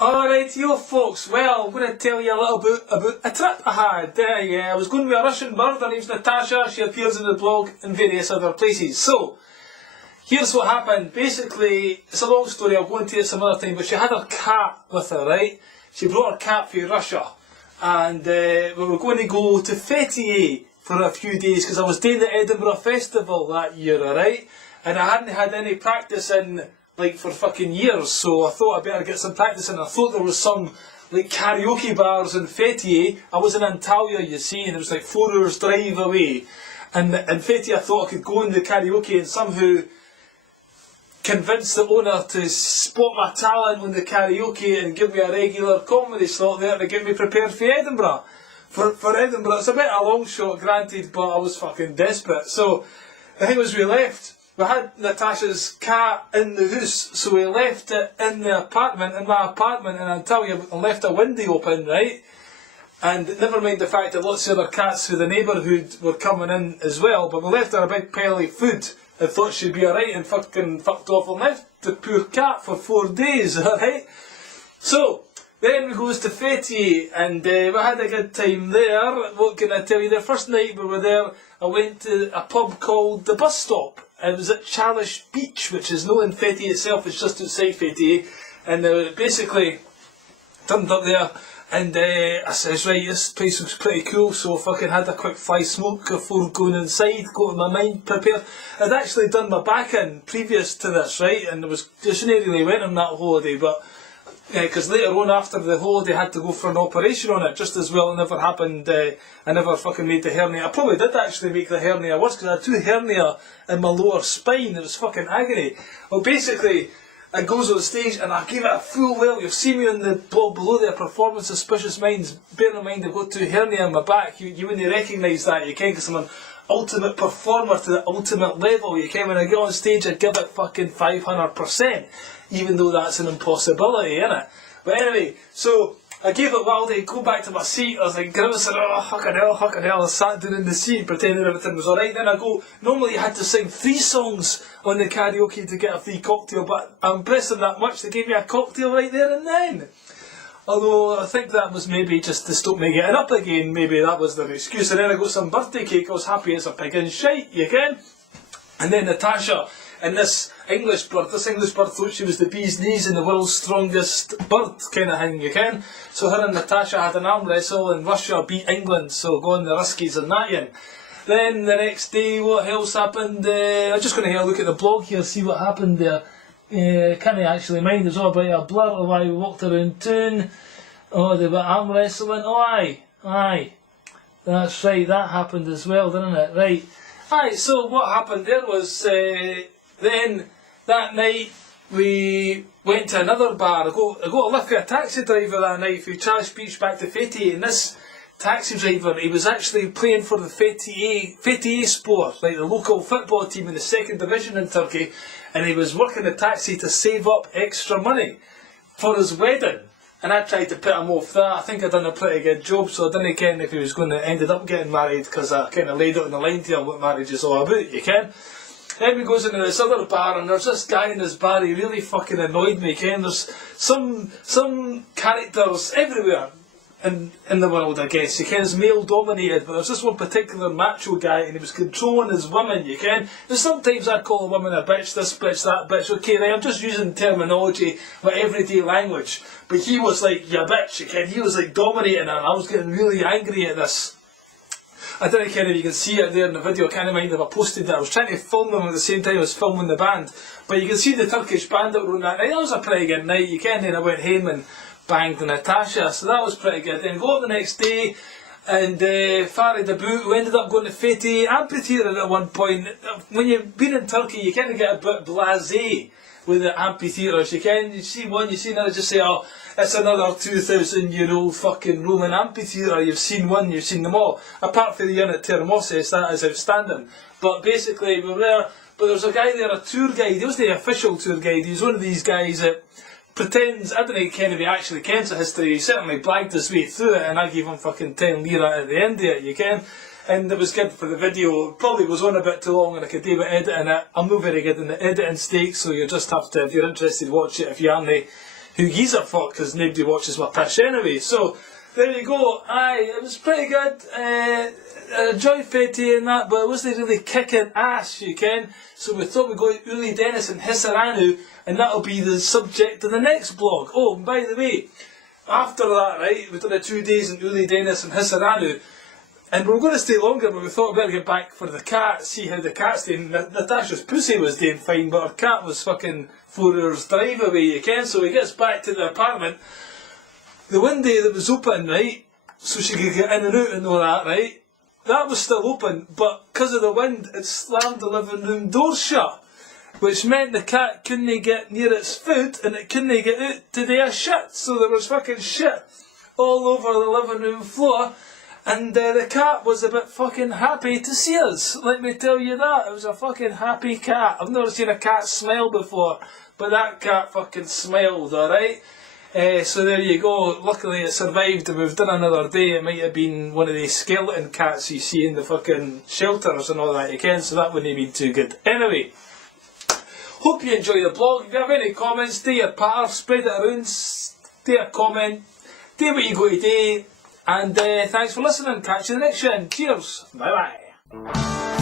Alright, yo folks, well, I'm going to tell you a little bit about a trip I had. I was going with a Russian bird, her name's Natasha, she appears in the blog and various other places. So, here's what happened. Basically, it's a long story, I'll go into it some other time, but she had her cat with her, right? She brought her cat from Russia. And we were going to go to Fethiye for a few days, because I was doing the Edinburgh Festival that year, alright? And I hadn't had any practice in, like, for fucking years, so I thought I'd better get some practice in. I thought there was some, like, karaoke bars in Fethiye. I was in Antalya, you see, and it was like 4 hours drive away. And in Fethiye I thought I could go in the karaoke and somehow convince the owner to spot my talent on the karaoke and give me a regular comedy slot there to get me prepared for Edinburgh. For Edinburgh, it's a bit of a long shot, granted, but I was fucking desperate. So, the thing was, we left. We had Natasha's cat in the house, so we left it in my apartment, and I'll tell you, I left a window open, right? And never mind the fact that lots of other cats through the neighbourhood were coming in as well, but we left her a big pile of food and thought she'd be alright, and fucking fucked off and left the poor cat for 4 days, alright? So, then we goes to Fethiye, and we had a good time there. What can I tell you? The first night we were there, I went to a pub called The Bus Stop. It was at Chalish Beach, which is not in Fethiye itself, it's just outside Fethiye. And basically, turned up there, and I says, right, this place looks pretty cool, so I fucking had a quick fly smoke before going inside, got my mind prepared. I'd actually done my back in previous to this, right, and it was just nearly went on that holiday, but because later on after the holiday I had to go for an operation on it, just as well it never happened, I never fucking made the hernia. I probably did actually make the hernia worse, because I had 2 hernia in my lower spine. It was fucking agony. Well, basically, I goes on stage and I gave it a full well. You've seen me on the blog below there, Performance Suspicious Minds. Bear in mind I've got 2 hernia in my back. You wouldn't recognise that, you can, because I'm an ultimate performer to the ultimate level. You can, when I get on stage I give it fucking 500%. Even though that's an impossibility, innit? But anyway, so I gave it while they go back to my seat. I was like grimacing, oh, fucking hell. I sat down in the seat pretending everything was alright. Then I go, normally you had to sing 3 songs on the karaoke to get a free cocktail, but I'm impressed them that much, they gave me a cocktail right there and then. Although I think that was maybe just to stop me getting up again, maybe that was their excuse. And then I got some birthday cake, I was happy as a pig in shite, you can? And then Natasha, and this English bird thought she was the bee's knees and the world's strongest bird kind of thing, you can. So her and Natasha had an arm wrestle and Russia beat England, so go on the Ruskies and that yin. Then the next day, what else happened? I'm just going to have a look at the blog here, see what happened there. Can't actually mind, there's all about a blur of why we walked around town. Oh, they were arm wrestling, oh aye. That's right, that happened as well, didn't it? Right. Aye, so what happened there was, then that night we went to another bar. I got a lift with a taxi driver that night from Chalish Beach back to Fethiye, and this taxi driver, he was actually playing for the Fethiye Sport, like the local football team in the 2nd division in Turkey, and he was working the taxi to save up extra money for his wedding. And I tried to put him off that. I think I'd done a pretty good job, so I didn't care if he was going to ended up getting married, because I kind of laid it on the line to him what marriage is all about, you can. Then we goes into this other bar, and there's this guy in this bar, he really fucking annoyed me, Ken. There's some characters everywhere in the world, I guess. You can, it's male dominated, but there's this one particular macho guy, and he was controlling his women, you can. And sometimes I'd call a woman a bitch, this bitch, that bitch. Okay, right, I'm just using terminology with everyday language. But he was like, ya bitch, you can. He was like dominating her, and I was getting really angry at this. I don't care if you can see it there in the video, I can't mind if I posted it. I was trying to film them at the same time I was filming the band. But you can see the Turkish band that were on that night. That was a pretty good night, you can. Then I went home and banged Natasha, so that was pretty good. Then go up the next day and farried the boot. We ended up going to Fethiye Amphitheatre at one point. When you've been in Turkey, you kind of get a bit blasé with the amphitheatres. You see one, you see another, just say, oh, it's another 2,000-year-old fucking Roman amphitheatre. You've seen one, you've seen them all. Apart from the one at Termosses, that is outstanding. But basically, we were there, but there was a guy there, a tour guide. He was the official tour guide. He was one of these guys that pretends, I don't know if he actually kens the history. He certainly blagged his way through it, and I gave him fucking 10 lira at the end of it, you can. And it was good for the video. It probably goes on a bit too long and I could do with editing it. I'm not very good in the editing stakes, so you just have to, if you're interested, watch it. If you aren't, who gives a fuck, because nobody watches my pish anyway. So, there you go. Aye, it was pretty good. I enjoyed Fethiye and that, but it wasn't really kicking ass, you ken. So we thought we'd go to Uli Dennis and Hisaranu, and that'll be the subject of the next blog. Oh, and by the way, after that, right, we did 2 days in Uli Dennis and Hisaranu, and we were going to stay longer, but we thought we'd better get back for the cat, see how the cat's doing. Natasha's pussy was doing fine, but her cat was fucking 4 hours drive away, you ken. So he gets back to the apartment. The window that was open, right, so she could get in and out and all that, right, that was still open, but because of the wind, it slammed the living room door shut, which meant the cat couldn't get near its food, and it couldn't get out to do a shit, so there was fucking shit all over the living room floor, and the cat was a bit fucking happy to see us, let me tell you that. It was a fucking happy cat. I've never seen a cat smile before, but that cat fucking smiled, alright? So there you go. Luckily it survived and we've done another day. It might have been one of these skeleton cats you see in the fucking shelters and all that again, so that wouldn't have been too good. Anyway, hope you enjoy the blog. If you have any comments, do your part, spread it around, do a comment, do what you go to do, and thanks for listening. Catch you in the next one. Cheers. Bye bye.